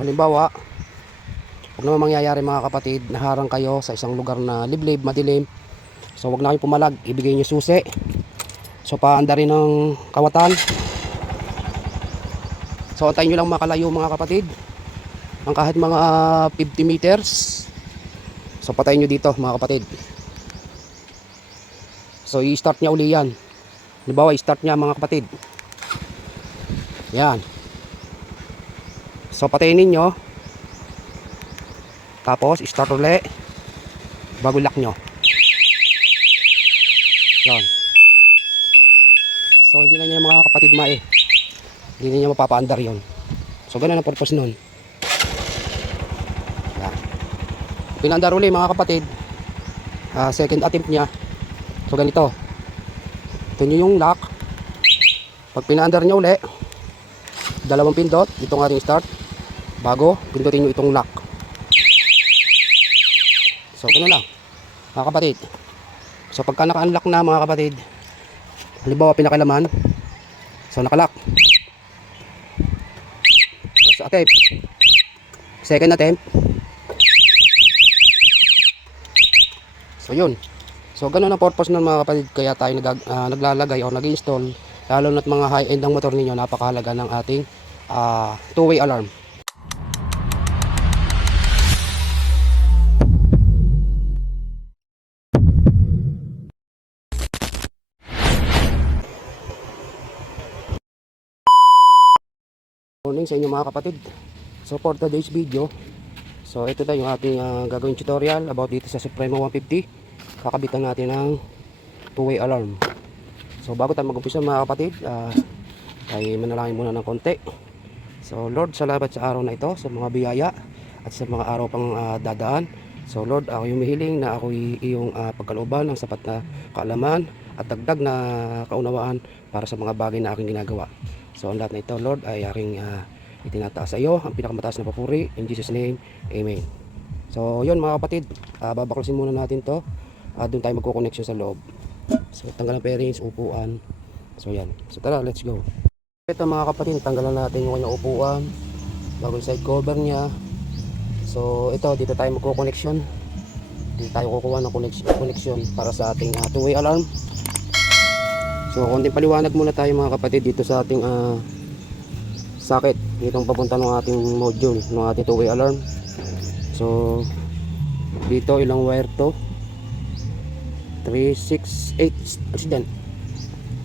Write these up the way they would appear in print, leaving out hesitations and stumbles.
halimbawa, huwag naman mangyayari mga kapatid, naharang kayo sa isang lugar na liblib, madilim. So huwag na kayo pumalag, ibigay nyo susi. So paandarin ng kawatan. So antayin nyo lang makalayo mga kapatid, ang kahit mga 50 meters. So patayin nyo dito mga kapatid. So i-start nya uli yan. Halimbawa i-start nya mga kapatid. Yan. So patayin ninyo. Tapos i-start uli bago lock nyo. Yan. So hindi na nyo mga kapatid hindi na nyo mapapaandar yun. So ganun ang purpose nun. Yan. Pinandar uli mga kapatid, second attempt nya. So ganito, ito nyo yung lock. Pag pinaandar nyo uli, dalawang pindot, itong ating start, bago pindutin nyo itong lock. So ganun lang mga kapatid. So pagka naka-unlock na mga kapatid, halimbawa pinakalaman, so nakalock. So attempt, second attempt. So yun. So ganun ang purpose ng mga kapatid, kaya tayo naglalagay o nag-install, lalo na't mga high-end ang motor ninyo, napakahalaga ng ating two-way alarm. Morning sa inyo mga kapatid. So for today's video, so ito na yung ating gagawin tutorial about dito sa Supremo 150. Kakabitan natin ng two-way alarm. So bago tayo mag-umpisa mga kapatid, ay manalangin muna ng konti. So Lord, salamat sa araw na ito, sa mga biyaya at sa mga araw pang dadaan. So Lord, ako yung humihiling na ako iyong pagkalooban ng sapat na kaalaman at dagdag na kaunawaan para sa mga bagay na aking ginagawa. So ang lahat na ito Lord ay aking itinataas sa iyo, ang pinakamataas na papuri. In Jesus name, Amen. So yun mga kapatid, babaklasin muna natin to. Doon tayo magko-connection sa loob. So tanggal ang bearings, upuan. So yan. So tara, let's go. Ito mga kapatid, tanggalan natin yung kanyang upuan, bago yung side cover niya. So ito, dito tayo magko-connection. Dito tayo kukuha ng connection para sa ating two-way alarm. So konting paliwanag muna tayo mga kapatid dito sa ating socket, ditong papunta ng ating module ng ating two-way alarm. So dito ilang wire to? 3, 6, 8 accident.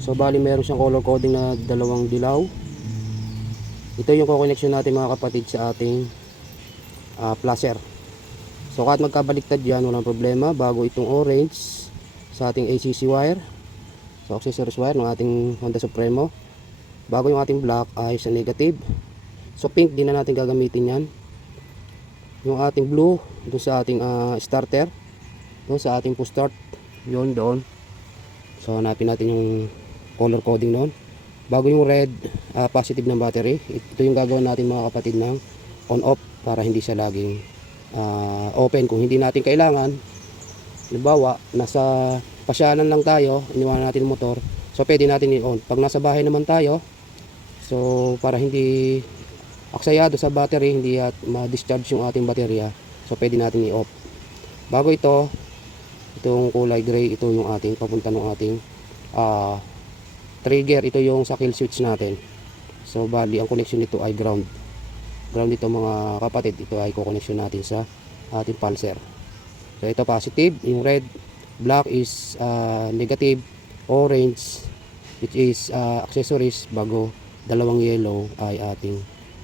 So bali meron siyang color coding na dalawang dilaw. Ito yung co-connection natin mga kapatid sa ating placer. So kahit magkabaliktad yan, walang problema. Bago itong orange sa ating ACC wire, so accessories wire ng ating Honda Supremo. Bago yung ating black ay sa negative. So pink din na natin gagamitin yan. Yung ating blue doon sa ating starter, doon sa ating push start, yun doon. So hanapin natin yung color coding noon. Bago yung red, positive ng battery. Ito yung gagawin natin mga kapatid ng on off para hindi siya laging open kung hindi natin kailangan. Halimbawa nasa pasyanan lang tayo, iniwanan natin yung motor, so pwede natin i-on. Pag nasa bahay naman tayo, so para hindi aksayado sa battery, hindi ma-discharge yung ating baterya, so pwede natin i-off. Bago itong kulay gray, ito yung ating papunta ng ating trigger. Ito yung sa kill switch natin. So bali ang connection nito ay ground ito mga kapatid. Ito ay co-connection natin sa ating pulser. So ito positive, yung red, black is negative, orange which is accessories, bago dalawang yellow ay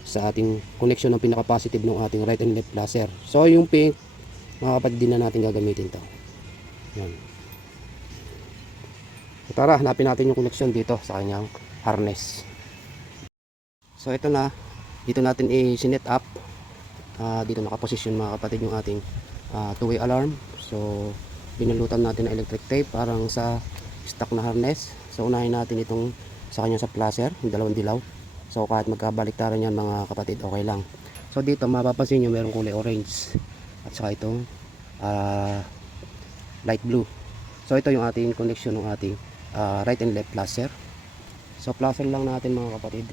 sa ating connection ng pinaka positive ng ating right and left placer. So yung pink mga kapatid, din na natin gagamitin to. Yan. So, tara, hanapin natin yung connection dito sa kanyang harness. So ito na, dito natin i-sinet up. Dito nakaposisyon mga kapatid yung ating two-way alarm. So binulutan natin ng electric tape parang sa stock na harness. So unahin natin itong sa kanya sa placer, yung dalawang dilaw. So kahit magkabaliktaran yan mga kapatid, okay lang. So dito mapapansin nyo merong kulay orange at saka itong light blue. So ito yung ating connection ng ating right and left placer. So placer lang natin mga kapatid.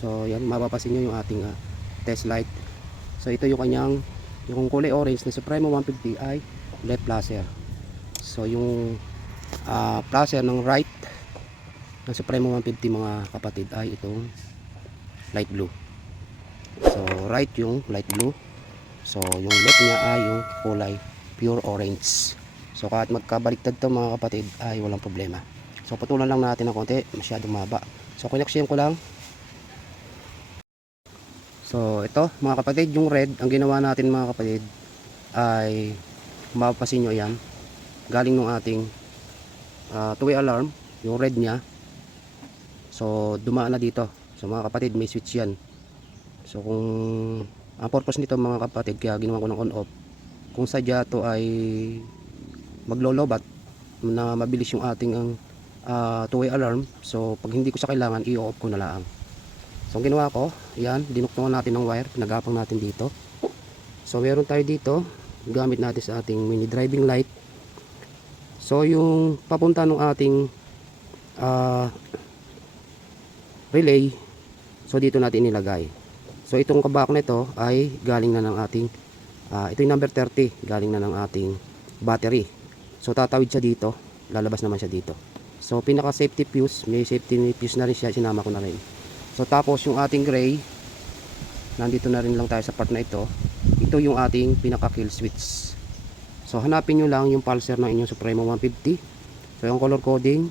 So yan, mapapansin nyo yung ating test light. So ito yung kanyang, yung kulay orange na Supremo 150 ay left flasher. So yung flasher ng right ng Supremo 150 mga kapatid ay itong light blue. So right yung light blue, so yung left niya ay yung kulay pure orange. So kahit magkabaliktad to mga kapatid ay walang problema. So patulan lang natin ng konti, masyadong mahaba. So connection ko lang. So ito mga kapatid, yung red, ang ginawa natin mga kapatid ay mapapansin nyo yan, galing nung ating two-way alarm, yung red nya. So dumaan na dito. So mga kapatid, may switch yan. So kung ang purpose nito mga kapatid, kaya ginawa ko ng on off, kung sadya to ay maglolobat na mabilis yung ating two-way alarm, so pag hindi ko sa kailangan, i-off ko na lang. So ang ginawa ko, yan, dinuktungan natin ng wire, pinagapang natin dito. So meron tayo dito, gamit natin sa ating mini driving light. So yung papunta ng ating relay, so dito natin nilagay. So itong kabak nito ay galing na ng ating ito yung number 30, galing na ng ating battery. So tatawid siya dito, lalabas naman siya dito. So pinaka safety fuse, may safety fuse na rin siya, sinama ko na rin. So tapos yung ating gray, nandito na rin lang tayo sa part na ito. Ito yung ating pinaka kill switch. So hanapin nyo lang yung pulser ng inyong Supremo 150. So yung color coding,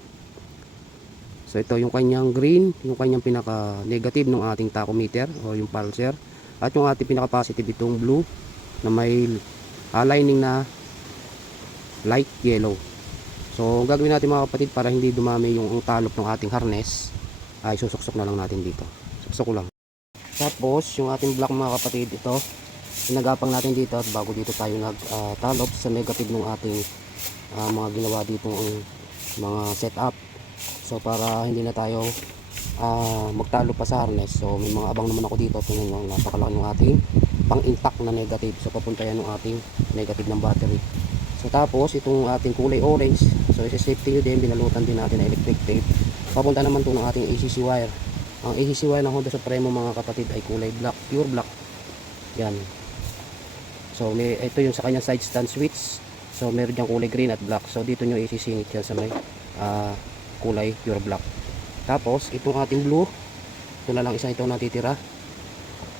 so ito yung kanyang green, yung kanyang pinaka negative ng ating tachometer o yung pulser, at yung ating pinaka positive itong blue na may lining na light yellow. So gagawin natin mga kapatid, para hindi dumami yung talop ng ating harness, ay susuksok na lang natin dito. Suksok ko lang. Tapos yung ating black mga kapatid, ito pinagapang natin dito, at bago dito tayo nagtalop sa negative ng ating mga ginawa dito mga setup. So para hindi na tayo magtalo pa sa harness. So may mga abang naman ako dito. Tingnan nyo, napakalaki ng ating pang intact na negative. So papunta yan ng ating negative ng battery. So tapos itong ating kulay orange, so isa-safety nyo din, binalutan din natin na electric tape. Papunta naman to ng ating ACC wire. Ang ACC wire ng Honda Supremo mga kapatid ay kulay black, pure black. Yan. So ito yung sa kanyang side stand switch. So meron diyang kulay green at black. So dito nyo isisingit yan sa may kulay pure black. Tapos itong ating blue, ito na lang isa ito natitira.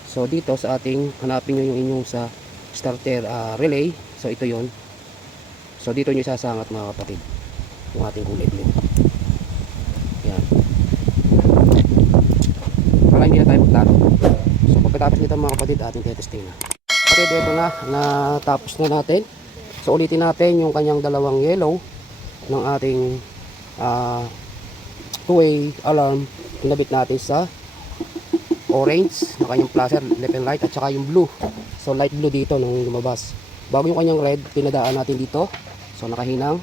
So dito sa ating, hanapin nyo yung inyong sa starter relay. So ito yon. So dito nyo isasangat mga kapatid yung ating kulay blue. Yan, para hindi na tayo magtalo. So pagkatapos nito mga kapatid, ating tetesting na. Kapatid, ito na, natapos na natin. So ulitin natin yung kanyang dalawang yellow ng ating two-way alarm, kinabit natin sa orange na kanyang flasher, left and right, at saka yung blue. So light blue dito nung lumabas. Bago yung kanyang red, pinadaan natin dito. So nakahinang.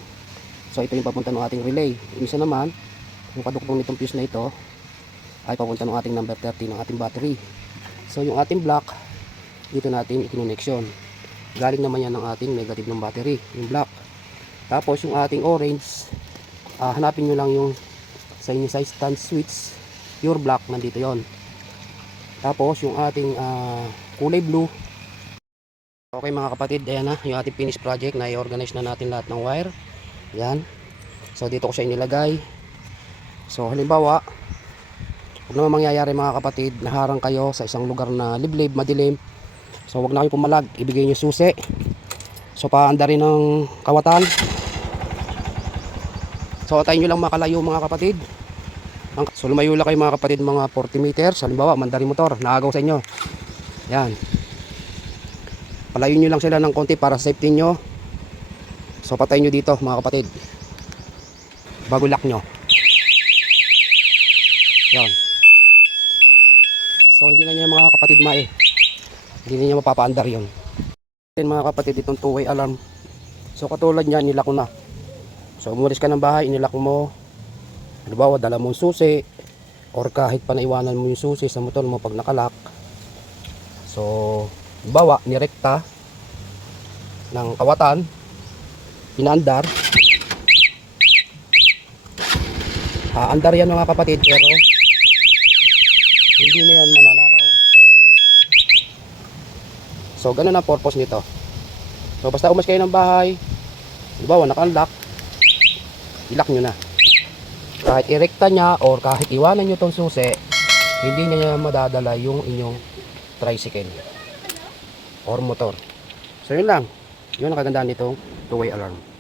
So ito yung papunta ng ating relay. Isa naman, yung kaduktong nitong fuse na ito ay papunta ng ating number 30 ng ating battery. So yung ating black, dito natin i-connection. Galing naman yan ng ating negative ng battery, yung black. Tapos yung ating orange, hanapin nyo lang yung sa inyo size stand switch, pure black, nandito yon. Tapos yung ating kulay blue. Okay mga kapatid, ayan na yung ating finished project. Na i-organize na natin lahat ng wire. Yan. So dito ko siya inilagay. So halimbawa, huwag naman mangyayari mga kapatid, naharang kayo sa isang lugar na liblib, madilim. So huwag na kayo pumalag, ibigay nyo susi. So paandarin ng kawatan. So tayo nyo lang makalayo mga kapatid. So lumayo lang kayo mga kapatid, mga 40 meters. Halimbawa, mandarin motor, naagaw sa inyo. Yan. Palayo nyo lang sila ng konti para safety nyo. So patayin nyo dito mga kapatid, bago lock nyo. Yan. So hindi na niya mga kapatid hindi na niya mapapaandar yun. Then mga kapatid, itong two-way alarm. So katulad niya, nilak ko na. So umulis ka ng bahay, inilak mo. Halimbawa, dala mo yung susi, or kahit pa naiwanan mo yung susi sa motor mo pag nakalak. So bawa, nirekta ng kawatan, pinaandar. Andar yan mga kapatid, pero hindi na yan mananakaw. So ganun ang purpose nito. So basta umalis kayo ng bahay, halimbawa naka-unlock, i-lock nyo na. Kahit irekta niya or kahit iwanan nyo tong susi, hindi niya madadala yung inyong tricycle or motor. So yun lang, yun ang kagandahan nitong two-way alarm.